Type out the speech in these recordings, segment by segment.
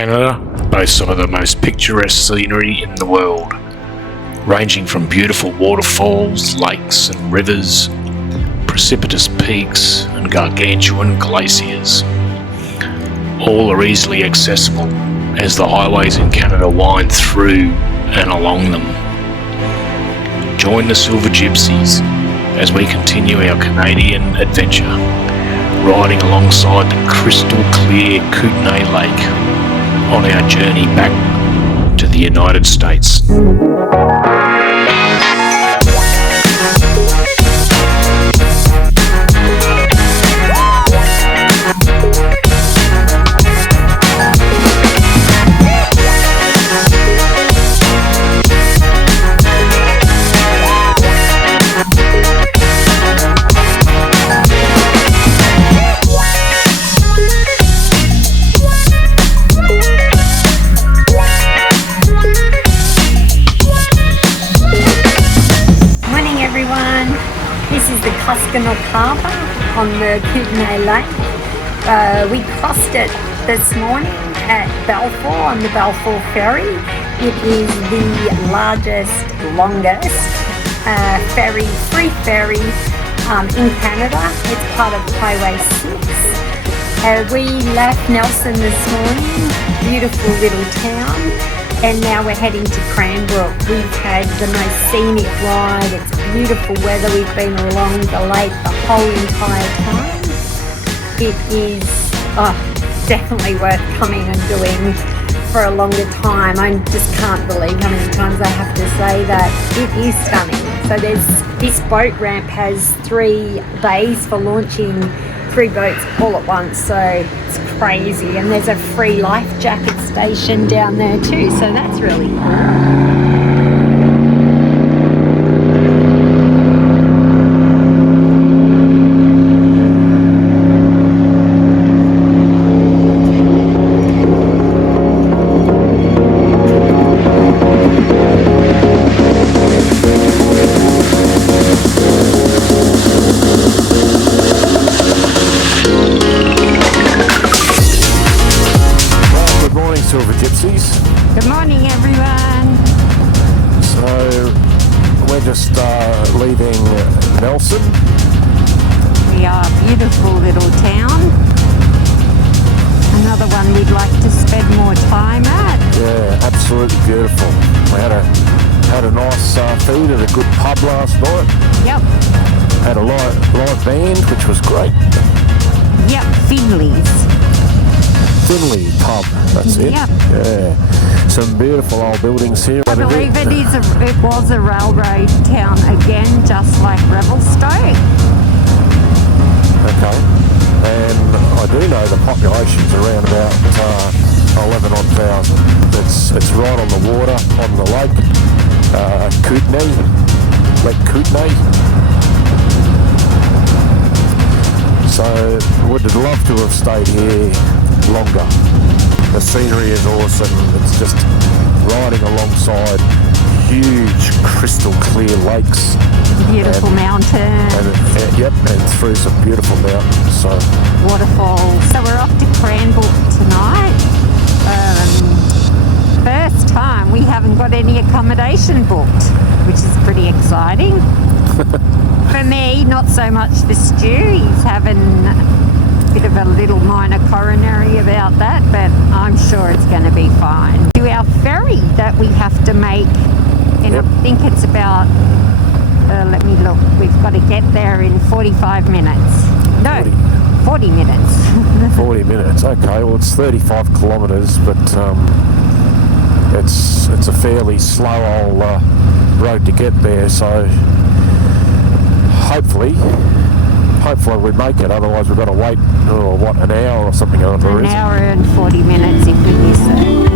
Canada boasts some of the most picturesque scenery in the world, ranging from beautiful waterfalls, lakes and rivers, precipitous peaks and gargantuan glaciers. All are easily accessible as the highways in Canada wind through and along them. Join the Silver.gypsies as we continue our Canadian adventure, riding alongside the crystal clear Kootenay Lake on our journey back to the United States. Harbour on the Kootenay Lake. We crossed it this morning at Balfour on the Balfour Ferry. It is the largest, longest free ferry in Canada. It's part of Byway 6. We left Nelson this morning, beautiful little town, and now we're heading to Cranbrook. We've had the most scenic ride. It's beautiful weather. We've been along the lake the whole entire time. It is definitely worth coming and doing for a longer time. I just can't believe how many times I have to say that. It is stunning. So this boat ramp has 3 bays for launching 3 boats all at once, so it's crazy. And there's a free life jacket station down there too, so that's really cool. Silver.gypsies. Good morning, everyone. So we're just leaving Nelson. We are a beautiful little town. Another one we'd like to spend more time at. Yeah, absolutely beautiful. We had a nice feed at a good pub last night. Yep. Had a live band, which was great. Yep, Finley pub, that's it. Yep. Yeah, some beautiful old buildings here. I believe it was a railroad town again, just like Revelstoke. Okay, and I do know the population's around about 11 odd thousand. It's right on the water, on the lake, Kootenay, Lake Kootenay. So would have loved to have stayed here longer. The scenery is awesome. It's just riding alongside huge crystal clear lakes. Beautiful mountains. And through some beautiful mountains. So waterfalls. So we're off to Cranbrook tonight. First time we haven't got any accommodation booked, which is pretty exciting. For me, not so much for Stu. He's having a bit of a little minor coronary about that, but I'm sure it's going to be fine. To our ferry that we have to make, and yep. I think it's about, let me look, we've got to get there in 45 minutes. No, 40 minutes. 40 minutes, okay, well it's 35 kilometres, but it's a fairly slow old road to get there, so hopefully we make it, otherwise we've got to wait, an hour or something. An hour and 40 minutes if we miss it.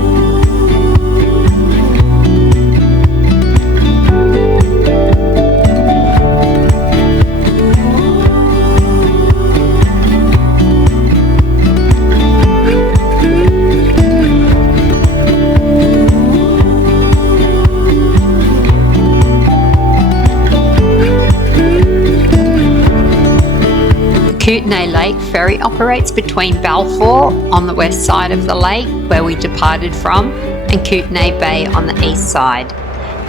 Kootenay Lake ferry operates between Balfour on the west side of the lake, where we departed from, and Kootenay Bay on the east side.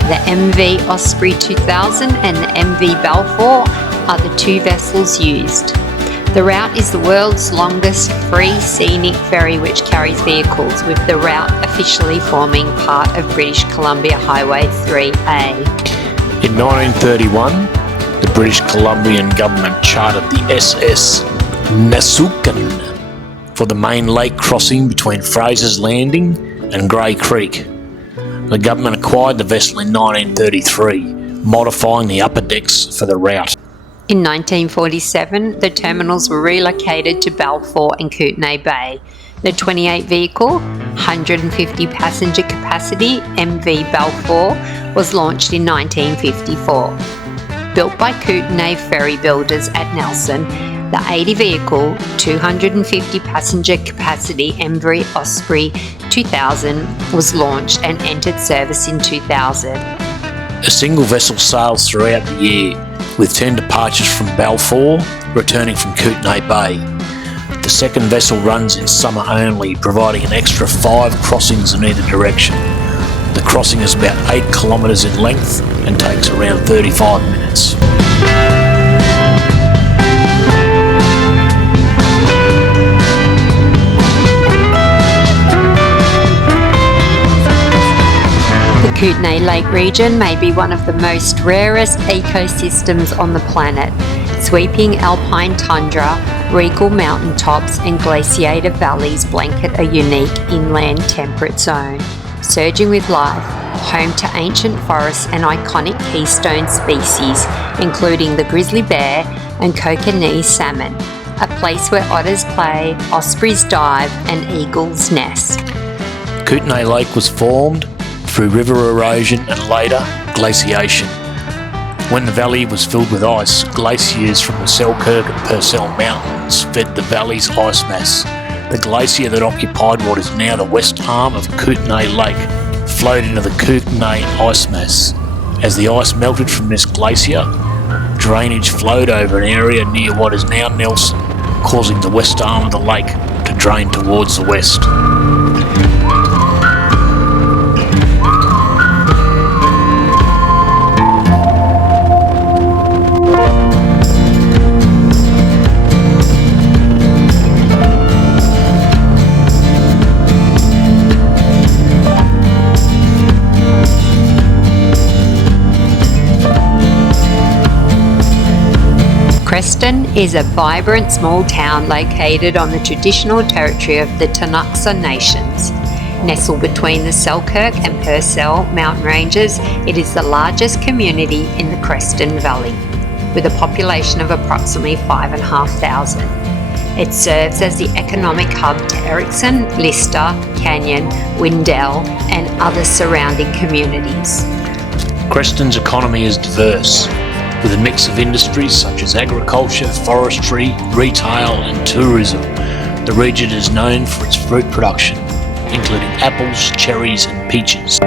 The MV Osprey 2000 and the MV Balfour are the two vessels used. The route is the world's longest free scenic ferry which carries vehicles, with the route officially forming part of British Columbia Highway 3A. In 1931, the British Columbian government chartered the SS Nasukan for the main lake crossing between Fraser's Landing and Grey Creek. The government acquired the vessel in 1933, modifying the upper decks for the route. In 1947, the terminals were relocated to Balfour and Kootenay Bay. The 28-vehicle, 150-passenger capacity MV Balfour was launched in 1954. Built by Kootenay ferry builders at Nelson, the 80-vehicle, 250-passenger capacity MV Osprey 2000 was launched and entered service in 2000. A single vessel sails throughout the year, with 10 departures from Balfour, returning from Kootenay Bay. The second vessel runs in summer only, providing an extra 5 crossings in either direction. The crossing is about 8 kilometres in length and takes around 35 minutes. The Kootenay Lake region may be one of the most rarest ecosystems on the planet. Sweeping alpine tundra, regal mountain tops and glaciated valleys blanket a unique inland temperate zone. Surging with life, home to ancient forests and iconic keystone species, including the grizzly bear and Kootenay salmon, a place where otters play, ospreys dive and eagles nest. Kootenay Lake was formed through river erosion and later glaciation. When the valley was filled with ice, glaciers from the Selkirk and Purcell Mountains fed the valley's ice mass. The glacier that occupied what is now the west arm of Kootenay Lake flowed into the Kootenay ice mass. As the ice melted from this glacier, drainage flowed over an area near what is now Nelson, causing the west arm of the lake to drain towards the west. Creston is a vibrant small town located on the traditional territory of the Tunuksa Nations. Nestled between the Selkirk and Purcell mountain ranges, it is the largest community in the Creston Valley, with a population of approximately 5,500. It serves as the economic hub to Erickson, Lister, Canyon, Windell and other surrounding communities. Creston's economy is diverse, with a mix of industries such as agriculture, forestry, retail and tourism. The region is known for its fruit production, including apples, cherries and peaches.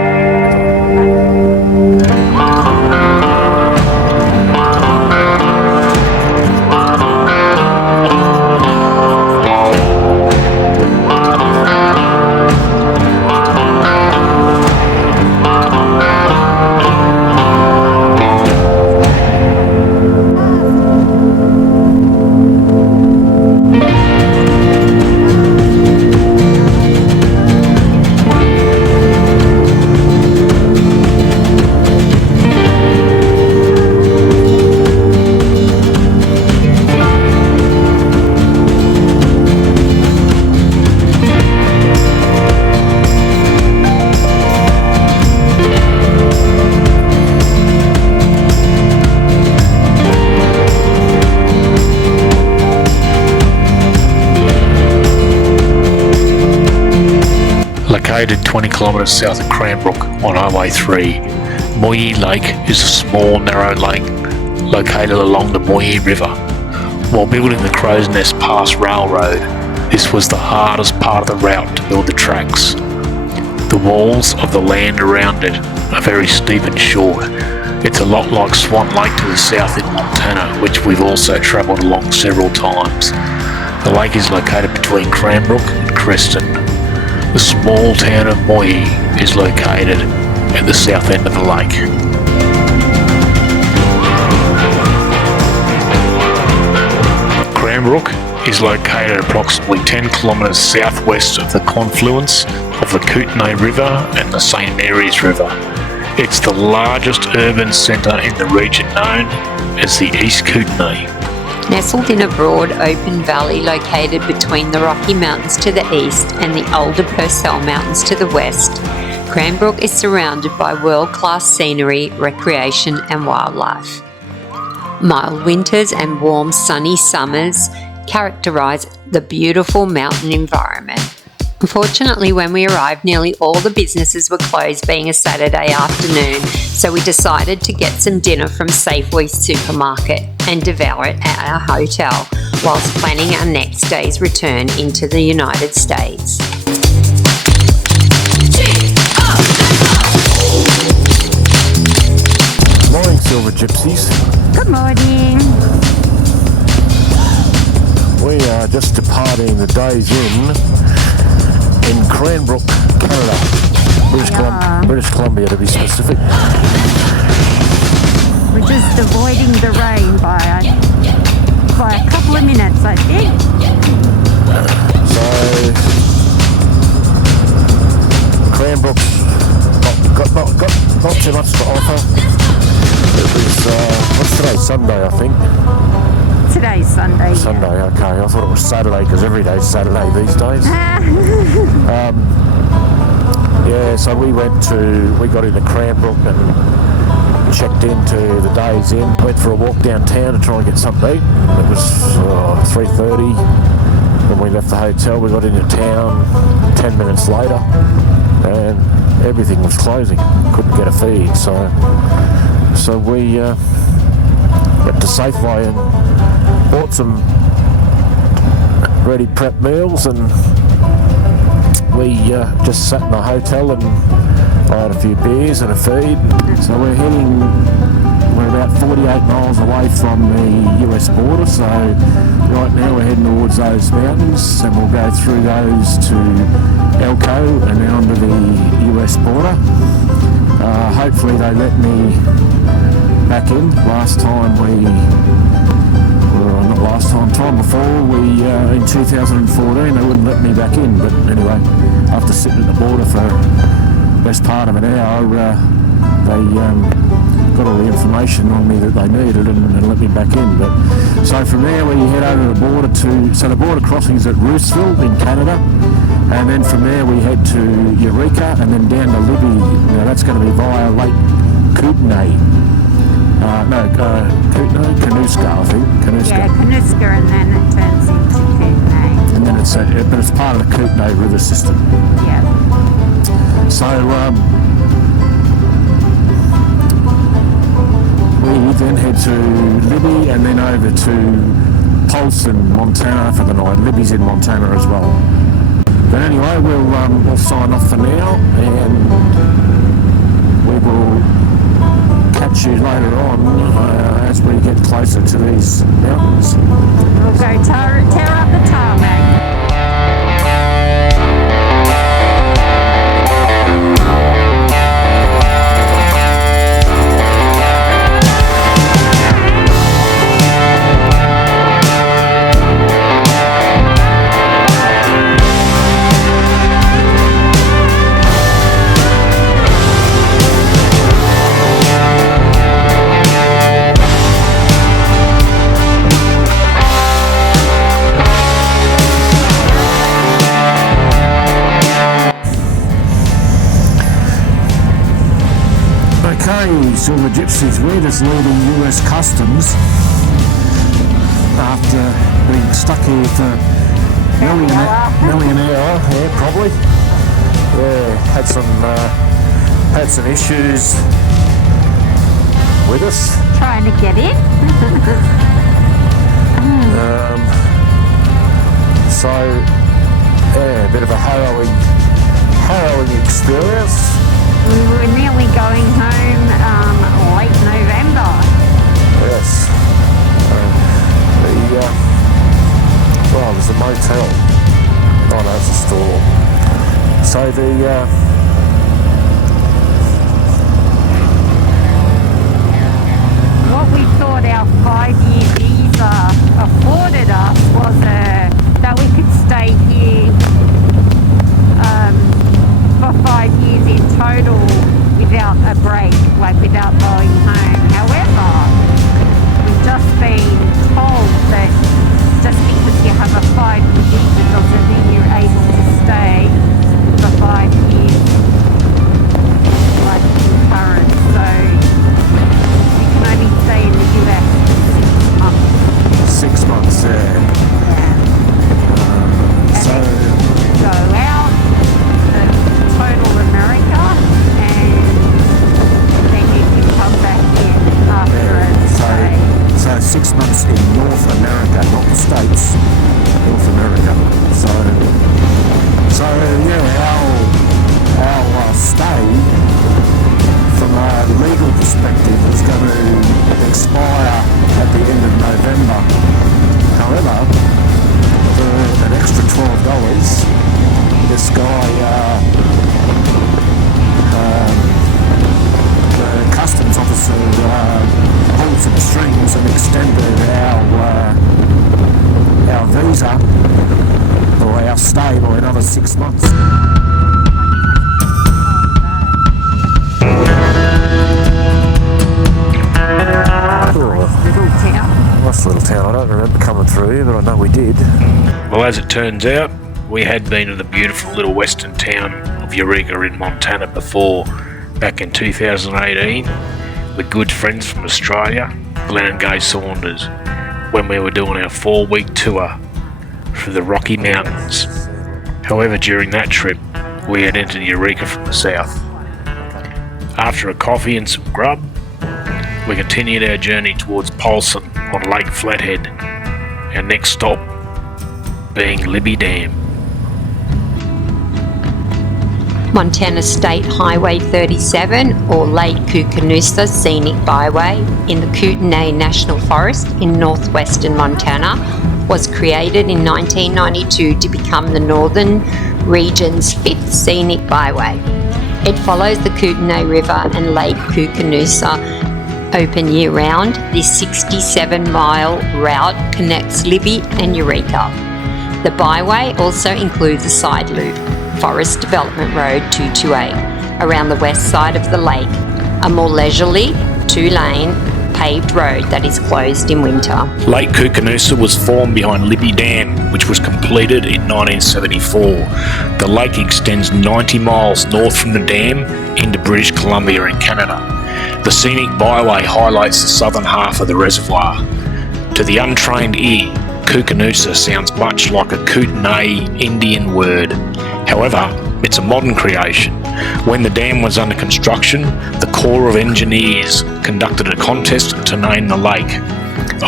Located 20 kilometres south of Cranbrook on Highway 3, Moyie Lake is a small, narrow lake located along the Moyie River. While building the Crow's Nest Pass Railroad, this was the hardest part of the route to build the tracks. The walls of the land around it are very steep and short, It's a lot like Swan Lake to the south in Montana, which we've also travelled along several times. The lake is located between Cranbrook and Creston. The small town of Moyi is located at the south end of the lake. Cranbrook is located approximately 10 kilometres southwest of the confluence of the Kootenay River and the St Mary's River. It's the largest urban centre in the region known as the East Kootenay. Nestled in a broad open valley located between the Rocky Mountains to the east and the older Purcell Mountains to the west, Cranbrook is surrounded by world-class scenery, recreation and wildlife. Mild winters and warm sunny summers characterise the beautiful mountain environment. Unfortunately, when we arrived, nearly all the businesses were closed, being a Saturday afternoon, so we decided to get some dinner from Safeway supermarket and devour it at our hotel, whilst planning our next day's return into the United States. Morning, Silver.gypsies. Good morning. We are just departing the Days Inn in Cranbrook, Canada. British Columbia to be specific. We're just avoiding the rain by a couple of minutes, I think. So, Cranbrook's not too much to offer. It was, what's today? Sunday, I think. Today's Sunday. Sunday, okay. I thought it was Saturday because every day's Saturday these days. Yeah, so we got into Cranbrook and checked into the Days Inn. Went for a walk downtown to try and get something to eat. It was 3:30 when we left the hotel. We got into town 10 minutes later and everything was closing. Couldn't get a feed, so we went to Safeway and bought some ready prep meals, and we just sat in the hotel and I had a few beers and a feed. So we're about 48 miles away from the US border, so right now we're heading towards those mountains and we'll go through those to Elko and then onto the US border. Hopefully they let me back in. Time before we in 2014 they wouldn't let me back in, but anyway, after sitting at the border for the best part of an hour, they got all the information on me that they needed and let me back in. But so from there we head over the border the border crossing's at Roosevelt in Canada, and then from there we head to Eureka and then down to Libby. Now that's going to be via Lake Kootenay. Kookanusa, I think. Yeah, Kookanusa, and then it turns into Kootenay. And then it's part of the Kootenay river system. Yeah. So we then head to Libby and then over to Polson, Montana for the night. Libby's in Montana as well. But anyway, we'll sign off for now, and we will catch you later on as we get closer to these mountains. We'll go tear up the tarmac. Silver.gypsies, we're just leaving US Customs after being stuck here for nearly an hour, yeah, probably. Yeah, had some issues with us. Trying to get in. So, yeah, a bit of a harrowing experience. We were nearly going home late November. Yes. Well, there's a motel. Oh no, it's a store. So what we thought our 5-year visa afforded us was that we could stay here for 5 years in total without a break, like without going home. However, we've just been told that just because you have a 5-year visa doesn't mean you're able to stay for 5 years like concurrent. So you can only stay in the US for 6 months. 6 months there. So Go out total America and then you can come back in after a stay. So 6 months in North America, not the States, North America. So yeah, our stay from a legal perspective is going to expire at the end of November. However, for an extra $12, this guy, the customs officer, pulled some strings and extended our visa or our stay by another 6 months. Nice little town. I don't remember coming through here, but I know we did. Well, as it turns out, we had been to the beautiful little western town of Eureka in Montana before, back in 2018, with good friends from Australia, Glenn and Gay Saunders, when we were doing our 4-week tour through the Rocky Mountains. However, during that trip, we had entered Eureka from the south. After a coffee and some grub, we continued our journey towards Polson on Lake Flathead, our next stop being Libby Dam. Montana State Highway 37, or Lake Koocanusa Scenic Byway in the Kootenay National Forest in northwestern Montana, was created in 1992 to become the Northern Region's 5th scenic byway. It follows the Kootenay River and Lake Koocanusa open year-round. This 67-mile route connects Libby and Eureka. The byway also includes a side loop, Forest Development Road 228, around the west side of the lake, a more leisurely 2-lane paved road that is closed in winter. Lake Koocanusa was formed behind Libby Dam, which was completed in 1974. The lake extends 90 miles north from the dam into British Columbia in Canada. The scenic byway highlights the southern half of the reservoir. To the untrained ear, Koocanusa sounds much like a Kootenay Indian word. However, it's a modern creation. When the dam was under construction, the Corps of Engineers conducted a contest to name the lake.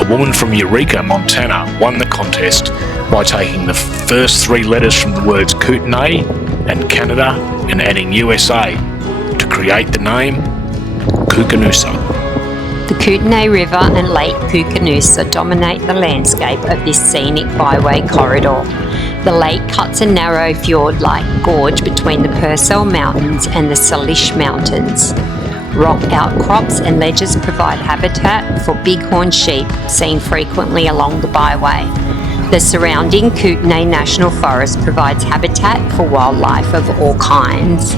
A woman from Eureka, Montana, won the contest by taking the first 3 letters from the words Kootenay and Canada and adding USA to create the name Koocanusa. The Kootenay River and Lake Koocanusa dominate the landscape of this scenic byway corridor. The lake cuts a narrow fjord-like gorge between the Purcell Mountains and the Salish Mountains. Rock outcrops and ledges provide habitat for bighorn sheep seen frequently along the byway. The surrounding Kootenay National Forest provides habitat for wildlife of all kinds.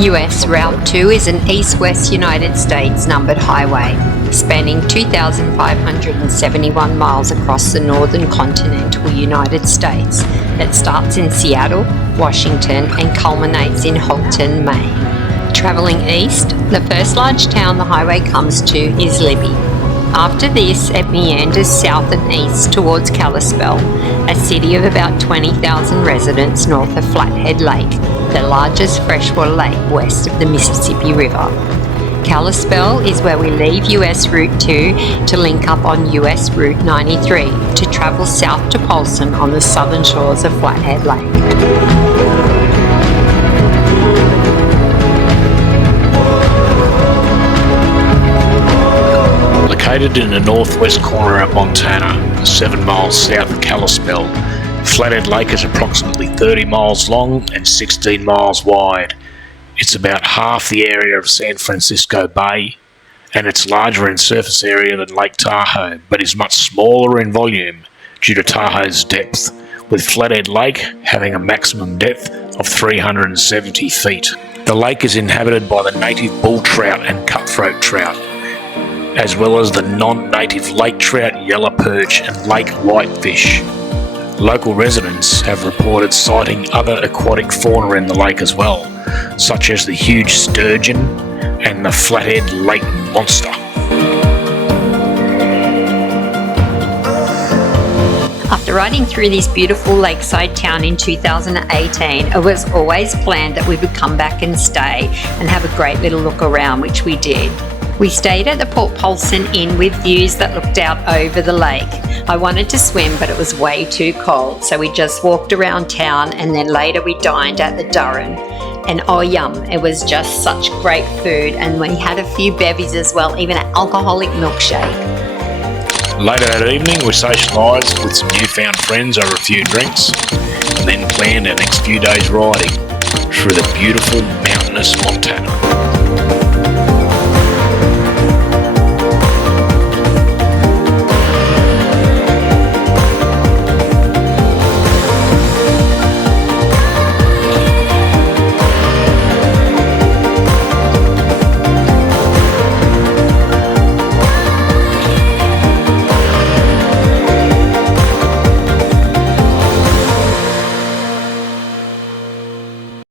US Route 2 is an east-west United States numbered highway, spanning 2,571 miles across the northern continental United States that starts in Seattle, Washington and culminates in Houlton, Maine. Travelling east, the first large town the highway comes to is Libby. After this, it meanders south and east towards Kalispell, a city of about 20,000 residents north of Flathead Lake. the largest freshwater lake west of the Mississippi River. Kalispell is where we leave US Route 2 to link up on US Route 93 to travel south to Polson on the southern shores of Flathead Lake. Located in the northwest corner of Montana, 7 miles south of Kalispell, Flathead Lake is approximately 30 miles long and 16 miles wide. It's about half the area of San Francisco Bay, and it's larger in surface area than Lake Tahoe, but is much smaller in volume due to Tahoe's depth, with Flathead Lake having a maximum depth of 370 feet. The lake is inhabited by the native bull trout and cutthroat trout, as well as the non-native lake trout, yellow perch and lake whitefish. Local residents have reported sighting other aquatic fauna in the lake as well, such as the huge sturgeon and the Flathead Lake monster. After riding through this beautiful lakeside town in 2018, it was always planned that we would come back and stay and have a great little look around, which we did. We stayed at the Port Polson Inn with views that looked out over the lake. I wanted to swim, but it was way too cold, so we just walked around town, and then later we dined at the Durham. And oh yum, it was just such great food, and we had a few bevies as well, even an alcoholic milkshake. Later that evening we socialised with some newfound friends over a few drinks, and then planned our next few days riding through the beautiful mountainous Montana.